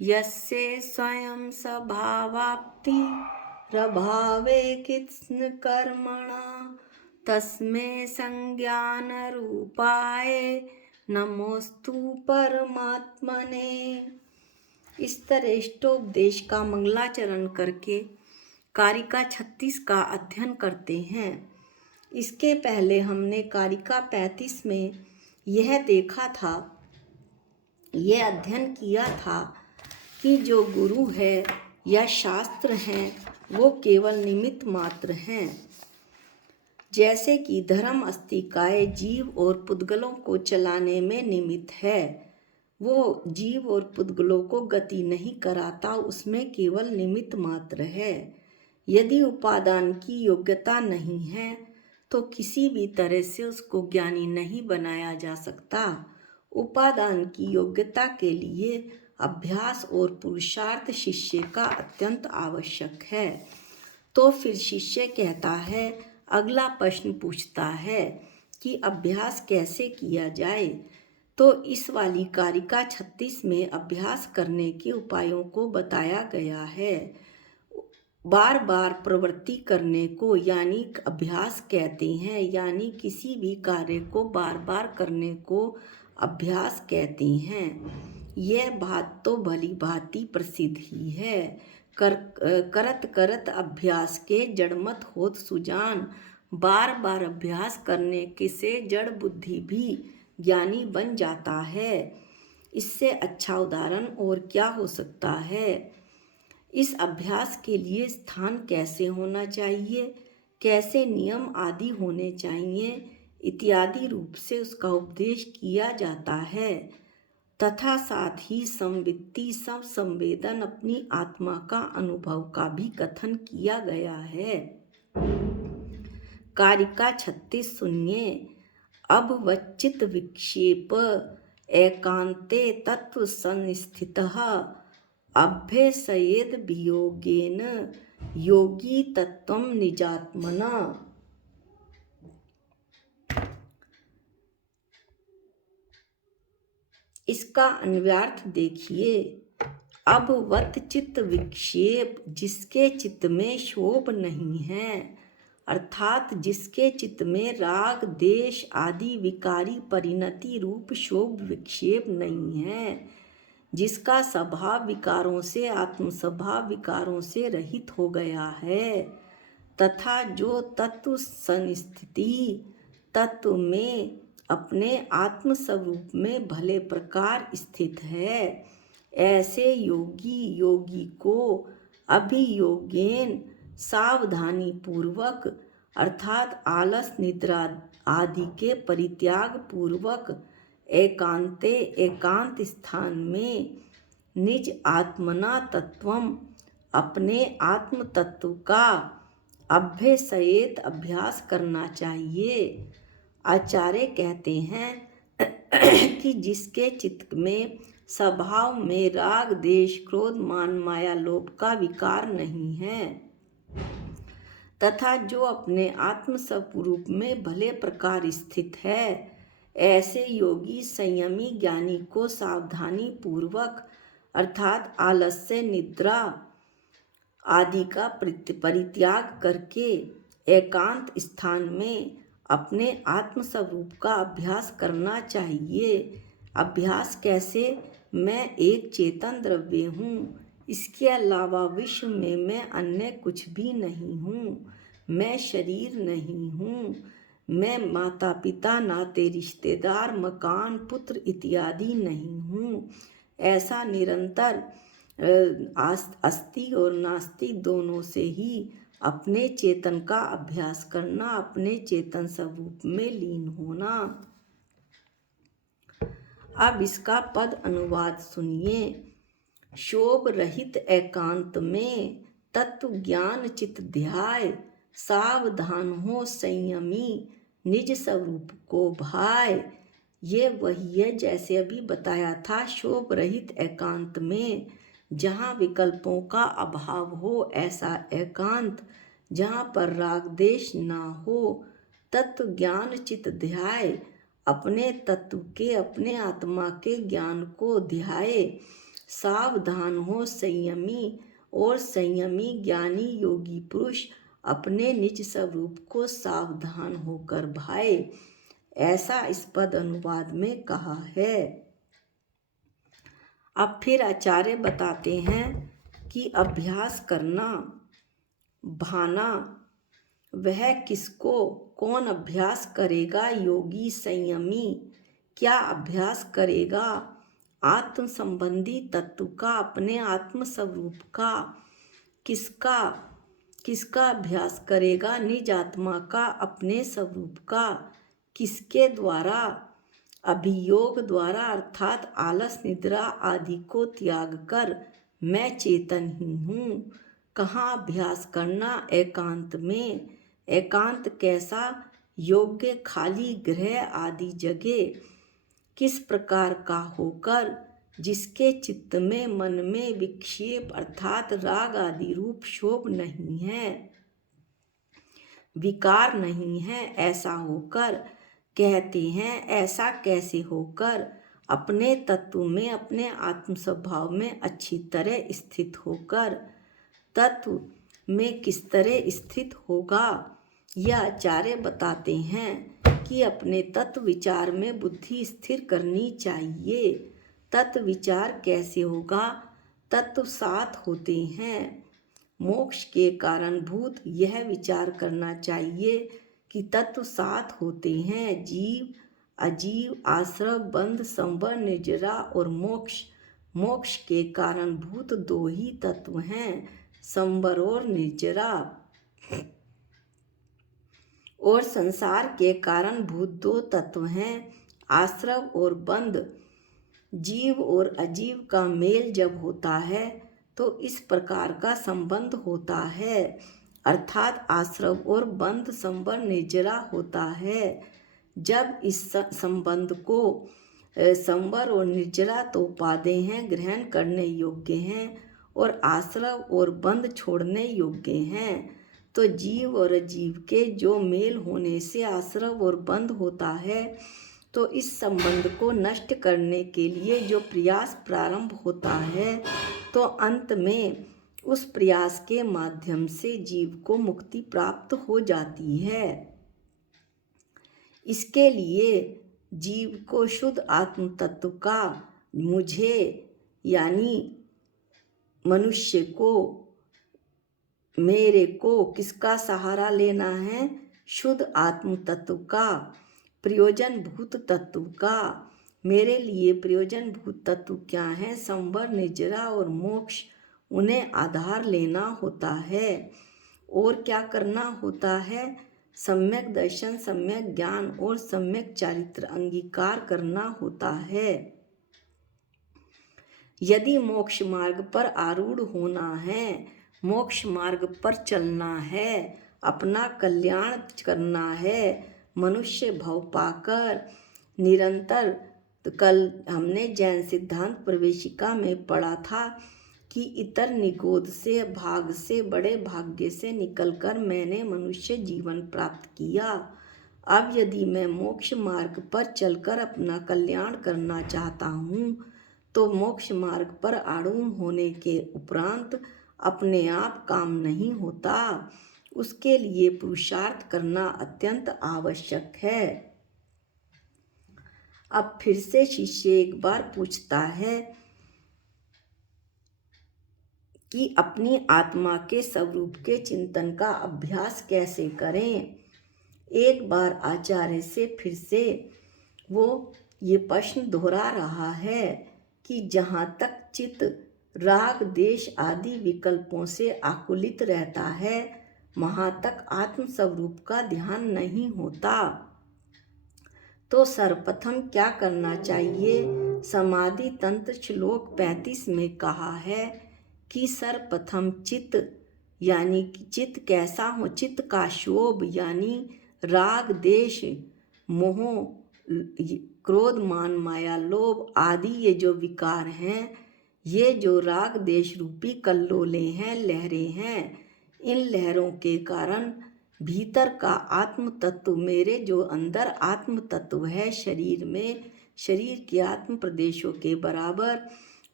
यस्य स्वयं स्वभावाप्ति प्रभावे कित्स्न कर्मणा तस्मै संज्ञानरूपाय नमोस्तु परमात्मने। इस तरह इष्टोपदेश का मंगलाचरण करके कारिका 36 का अध्ययन करते हैं। इसके पहले हमने कारिका 35 में यह देखा था, यह अध्ययन किया था कि जो गुरु है या शास्त्र हैं वो केवल निमित्त मात्र हैं। जैसे कि धर्म अस्तिकाय जीव और पुद्गलों को चलाने में निमित्त है, वो जीव और पुद्गलों को गति नहीं कराता, उसमें केवल निमित्त मात्र है। यदि उपादान की योग्यता नहीं है तो किसी भी तरह से उसको ज्ञानी नहीं बनाया जा सकता। उपादान की योग्यता के लिए अभ्यास और पुरुषार्थ शिष्य का अत्यंत आवश्यक है। तो फिर शिष्य कहता है, अगला प्रश्न पूछता है कि अभ्यास कैसे किया जाए। तो इस वाली कारिका 36 में अभ्यास करने के उपायों को बताया गया है। बार बार प्रवृत्ति करने को यानी अभ्यास कहते हैं, यानी किसी भी कार्य को बार बार करने को अभ्यास कहते हैं। यह बात तो भली भांति प्रसिद्ध ही है। करत करत अभ्यास के जड़मत होत सुजान। बार बार अभ्यास करने के से जड़ बुद्धि भी ज्ञानी बन जाता है। इससे अच्छा उदाहरण और क्या हो सकता है। इस अभ्यास के लिए स्थान कैसे होना चाहिए, कैसे नियम आदि होने चाहिए इत्यादि रूप से उसका उपदेश किया जाता है, तथा साथ ही संवित्ति सब संवेदन अपनी आत्मा का अनुभव का भी कथन किया गया है। कारिका 36 सुनिए। अब वच्चित विक्षेप एकांते तत्व संस्थितः अभ्यसयेद वियोगेन योगी तत्वं निजात्मना। इसका अन्वयार्थ देखिए। अब वत चित्त विक्षेप, जिसके चित्त में शोभ नहीं है, अर्थात जिसके चित्त में राग देश आदि विकारी परिणति रूप शोभ विक्षेप नहीं है, जिसका स्वभाव विकारों से आत्म स्वभाव विकारों से रहित हो गया है, तथा जो तत्व संस्थिति तत्व में अपने आत्म स्वरूप में भले प्रकार स्थित है, ऐसे योगी को अभियोगेन सावधानी पूर्वक अर्थात आलस निद्रा आदि के परित्याग पूर्वक एकांत स्थान में निज आत्मना तत्वम अपने आत्म तत्व का अभ्यसयेत अभ्यास करना चाहिए। आचार्य कहते हैं कि जिसके चित्त में स्वभाव में राग देश क्रोध मान माया लोभ का विकार नहीं है, तथा जो अपने आत्म स्वरूप में भले प्रकार स्थित है, ऐसे योगी संयमी ज्ञानी को सावधानी पूर्वक अर्थात आलस्य निद्रा आदि का परित्याग करके एकांत स्थान में अपने आत्म स्वरूप का अभ्यास करना चाहिए। अभ्यास कैसे? मैं एक चेतन द्रव्य हूँ, इसके अलावा विश्व में मैं अन्य कुछ भी नहीं हूँ। मैं शरीर नहीं हूँ, मैं माता पिता नाते रिश्तेदार मकान पुत्र इत्यादि नहीं हूँ। ऐसा निरंतर अस्ति और नास्ति दोनों से ही अपने चेतन का अभ्यास करना, अपने चेतन स्वरूप में लीन होना। अब इसका पद अनुवाद सुनिए। शोभ रहित एकांत में तत्व ज्ञान चित ध्याय, सावधान हो संयमी निज स्वरूप को भाय। ये वही है जैसे अभी बताया था। शोभ रहित एकांत में जहाँ विकल्पों का अभाव हो, ऐसा एकांत जहाँ पर राग देश ना हो, तत्व ज्ञान चित ध्याय अपने तत्व के अपने आत्मा के ज्ञान को ध्याये, सावधान हो संयमी, और संयमी ज्ञानी योगी पुरुष अपने निज स्वरूप को सावधान होकर भाए, ऐसा इस पद अनुवाद में कहा है। अब फिर आचार्य बताते हैं कि अभ्यास करना, भाना, वह किसको कौन अभ्यास करेगा? योगी संयमी क्या अभ्यास करेगा? आत्म संबंधी तत्व का, अपने आत्म स्वरूप का। किसका किसका अभ्यास करेगा? निज आत्मा का, अपने स्वरूप का। किसके द्वारा? अभियोग द्वारा, अर्थात आलस निद्रा आदि को त्याग कर मैं चेतन ही हूँ। कहाँ अभ्यास करना? एकांत में। एकांत कैसा? योग्य खाली गृह आदि जगह। किस प्रकार का होकर? जिसके चित्त में, मन में विक्षेप अर्थात राग आदि रूप शोभ नहीं है, विकार नहीं है, ऐसा होकर। कहते हैं ऐसा कैसे होकर? अपने तत्व में, अपने आत्म स्वभाव में अच्छी तरह स्थित होकर। तत्व में किस तरह स्थित होगा? यह आचार्य बताते हैं कि अपने तत्व विचार में बुद्धि स्थिर करनी चाहिए। तत्व विचार कैसे होगा? तत्व सात होते हैं मोक्ष के कारणभूत। यह विचार करना चाहिए कि तत्व सात होते हैं, जीव, अजीव, आश्रव, बंध, संवर, निर्जरा और मोक्ष। मोक्ष के कारणभूत दो ही तत्व हैं, संवर और निर्जरा। और संसार के कारणभूत दो तत्व हैं, आश्रव और बंध। जीव और अजीव का मेल जब होता है तो इस प्रकार का संबंध होता है, अर्थात आश्रव और बंध, संवर, निर्जरा होता है। जब इस संबंध को संवर और निर्जरा तो उपादेय हैं, ग्रहण करने योग्य हैं, और आश्रव और बंध छोड़ने योग्य हैं, तो जीव और अजीव के जो मेल होने से आश्रव और बंध होता है, तो इस संबंध को नष्ट करने के लिए जो प्रयास प्रारंभ होता है, तो अंत में उस प्रयास के माध्यम से जीव को मुक्ति प्राप्त हो जाती है। इसके लिए जीव को शुद्ध आत्म तत्व का, मुझे यानी मनुष्य को, मेरे को किसका सहारा लेना है? शुद्ध आत्म तत्व का, प्रयोजन भूत तत्व का। मेरे लिए प्रयोजन भूत तत्व क्या है? संवर, निर्जरा और मोक्ष। उन्हें आधार लेना होता है। और क्या करना होता है? सम्यक दर्शन, सम्यक ज्ञान और सम्यक चारित्र अंगीकार करना होता है। यदि मोक्ष मार्ग पर आरूढ़ होना है, मोक्ष मार्ग पर चलना है, अपना कल्याण करना है, मनुष्य भव पाकर निरंतर। कल हमने जैन सिद्धांत प्रवेशिका में पढ़ा था कि इतर निगोद से, भाग से, बड़े भाग्य से निकलकर मैंने मनुष्य जीवन प्राप्त किया। अब यदि मैं मोक्ष मार्ग पर चलकर अपना कल्याण करना चाहता हूँ, तो मोक्ष मार्ग पर आरूढ़ होने के उपरांत अपने आप काम नहीं होता, उसके लिए पुरुषार्थ करना अत्यंत आवश्यक है। अब फिर से शिष्य एक बार पूछता है कि अपनी आत्मा के स्वरूप के चिंतन का अभ्यास कैसे करें। एक बार आचार्य से फिर से वो ये प्रश्न दोहरा रहा है कि जहाँ तक चित्त राग, देश आदि विकल्पों से आकुलित रहता है, वहाँ तक आत्म स्वरूप का ध्यान नहीं होता। तो सर्वप्रथम क्या करना चाहिए? समाधि तंत्र श्लोक 35 में कहा है कि सर्वप्रथम चित्त, यानी कि चित्त कैसा हो? चित्त का शोभ यानी राग, देश, मोह, क्रोध, मान, माया, लोभ आदि ये जो विकार हैं, ये जो राग देश रूपी कल्लोले हैं, लहरें हैं, इन लहरों के कारण भीतर का आत्म तत्व, मेरे जो अंदर आत्म तत्व है शरीर में, शरीर के आत्म प्रदेशों के बराबर,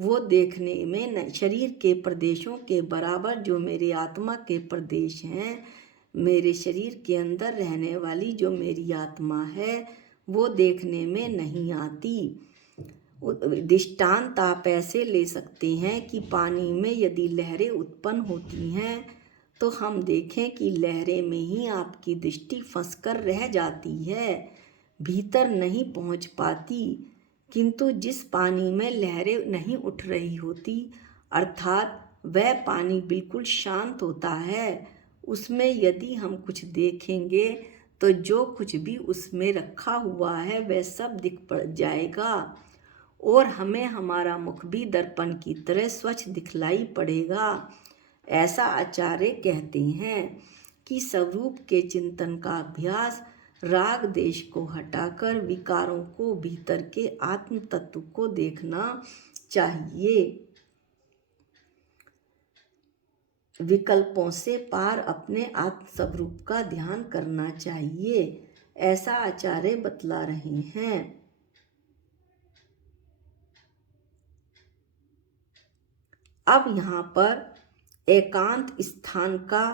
वो देखने में शरीर के प्रदेशों के बराबर जो मेरे आत्मा के प्रदेश हैं, मेरे शरीर के अंदर रहने वाली जो मेरी आत्मा है, वो देखने में नहीं आती। दृष्टांत आप ऐसे ले सकते हैं कि पानी में यदि लहरें उत्पन्न होती हैं तो हम देखें कि लहरें में ही आपकी दृष्टि फंसकर रह जाती है, भीतर नहीं पहुंच पाती। किंतु जिस पानी में लहरें नहीं उठ रही होती, अर्थात वह पानी बिल्कुल शांत होता है, उसमें यदि हम कुछ देखेंगे तो जो कुछ भी उसमें रखा हुआ है वह सब दिख पड़ जाएगा और हमें हमारा मुख भी दर्पण की तरह स्वच्छ दिखलाई पड़ेगा। ऐसा आचार्य कहते हैं कि स्वरूप के चिंतन का अभ्यास राग देश को हटाकर विकारों को भीतर के आत्म तत्व को देखना चाहिए। विकल्पों से पार अपने आत्म स्वरूप का ध्यान करना चाहिए, ऐसा आचार्य बतला रहे हैं। अब यहाँ पर एकांत स्थान का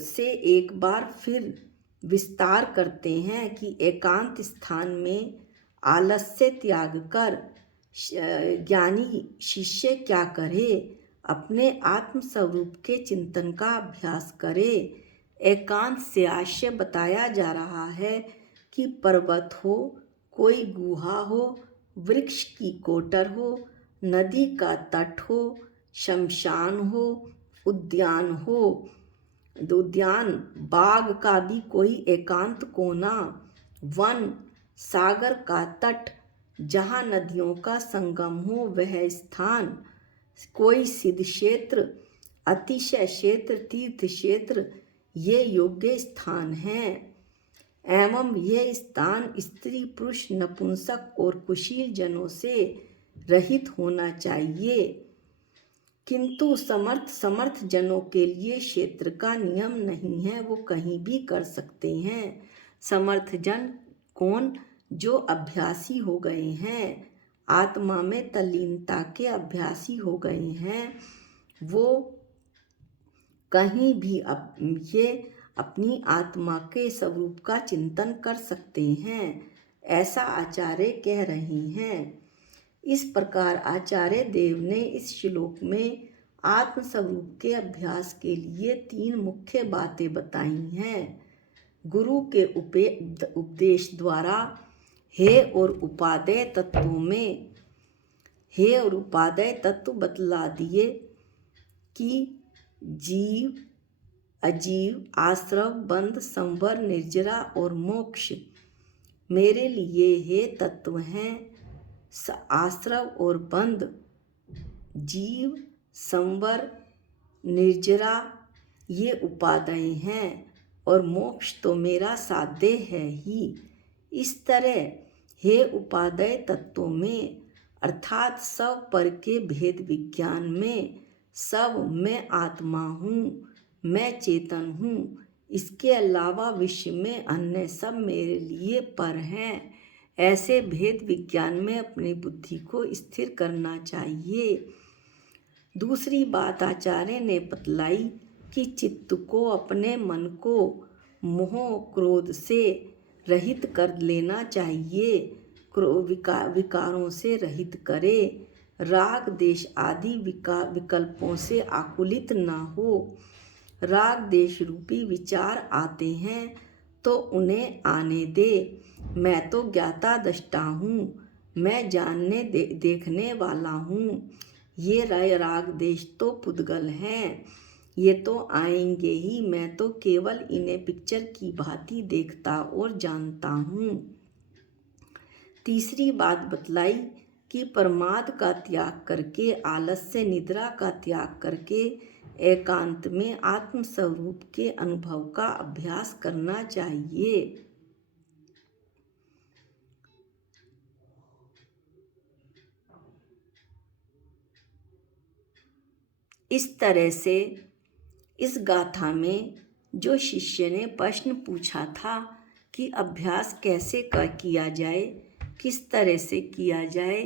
से एक बार फिर विस्तार करते हैं कि एकांत स्थान में आलस्य त्याग कर ज्ञानी शिष्य क्या करे, अपने आत्म स्वरूप के चिंतन का अभ्यास करे। एकांत से आशय बताया जा रहा है कि पर्वत हो, कोई गुहा हो, वृक्ष की कोटर हो, नदी का तट हो, शमशान हो, उद्यान हो, उद्यान बाग का भी कोई एकांत कोना, वन, सागर का तट, जहाँ नदियों का संगम हो वह स्थान, कोई सिद्ध क्षेत्र, अतिशय क्षेत्र, तीर्थ क्षेत्र, ये योग्य स्थान हैं। एवं यह स्थान स्त्री पुरुष नपुंसक और कुशील जनों से रहित होना चाहिए। किंतु समर्थ जनों के लिए क्षेत्र का नियम नहीं है, वो कहीं भी कर सकते हैं। समर्थ जन कौन? जो अभ्यासी हो गए हैं, आत्मा में तल्लीनता के अभ्यासी हो गए हैं, वो कहीं भी ये अपनी आत्मा के स्वरूप का चिंतन कर सकते हैं, ऐसा आचार्य कह रहे हैं। इस प्रकार आचार्य देव ने इस श्लोक में आत्म स्वरूप के अभ्यास के लिए 3 मुख्य बातें बताई हैं। गुरु के उपदेश द्वारा हे और उपादेय तत्वों में हे और उपादेय तत्व बतला दिए कि जीव, अजीव, आश्रव, बंध, संवर, निर्जरा और मोक्ष मेरे लिए हे तत्व हैं। आश्रव और बंध, जीव, संवर, निर्जरा ये उपादेय हैं और मोक्ष तो मेरा साध्य है ही। इस तरह हे उपादेय तत्वों में अर्थात सब पर के भेद विज्ञान में सब मैं आत्मा हूँ, मैं चेतन हूँ, इसके अलावा विश्व में अन्य सब मेरे लिए पर हैं, ऐसे भेद विज्ञान में अपनी बुद्धि को स्थिर करना चाहिए। दूसरी बात आचार्य ने बतलाई कि चित्त को, अपने मन को मोह क्रोध से रहित कर लेना चाहिए, विकारों से रहित करे, राग देश आदि विकल्पों से आकुलित ना हो। राग देश रूपी विचार आते हैं तो उन्हें आने दे, मैं तो ज्ञाता दृष्टा हूँ, मैं जानने देखने वाला हूँ। ये राग देश तो पुद्गल हैं, ये तो आएंगे ही, मैं तो केवल इन्हें पिक्चर की भांति देखता और जानता हूँ। तीसरी बात बतलाई कि प्रमाद का त्याग करके, आलस्य निद्रा का त्याग करके एकांत में आत्म स्वरूप के अनुभव का अभ्यास करना चाहिए। इस तरह से इस गाथा में जो शिष्य ने प्रश्न पूछा था कि अभ्यास कैसे किया जाए, किस तरह से किया जाए,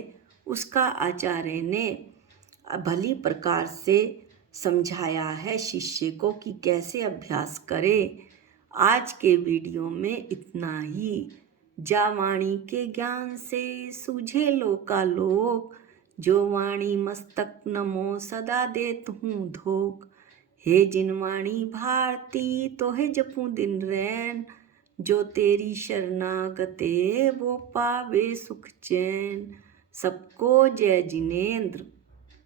उसका आचार्य ने भली प्रकार से समझाया है शिष्य को कि कैसे अभ्यास करे। आज के वीडियो में इतना ही। जा वाणी के ज्ञान से सूझे लोकालोक, जो वाणी मस्तक नमो सदा देत हूँ धोख। हे जिन वाणी भारती तोहे जपूं दिन रैन, जो तेरी शरणागते वो पावे सुख चैन। सबको जय जिनेंद्र।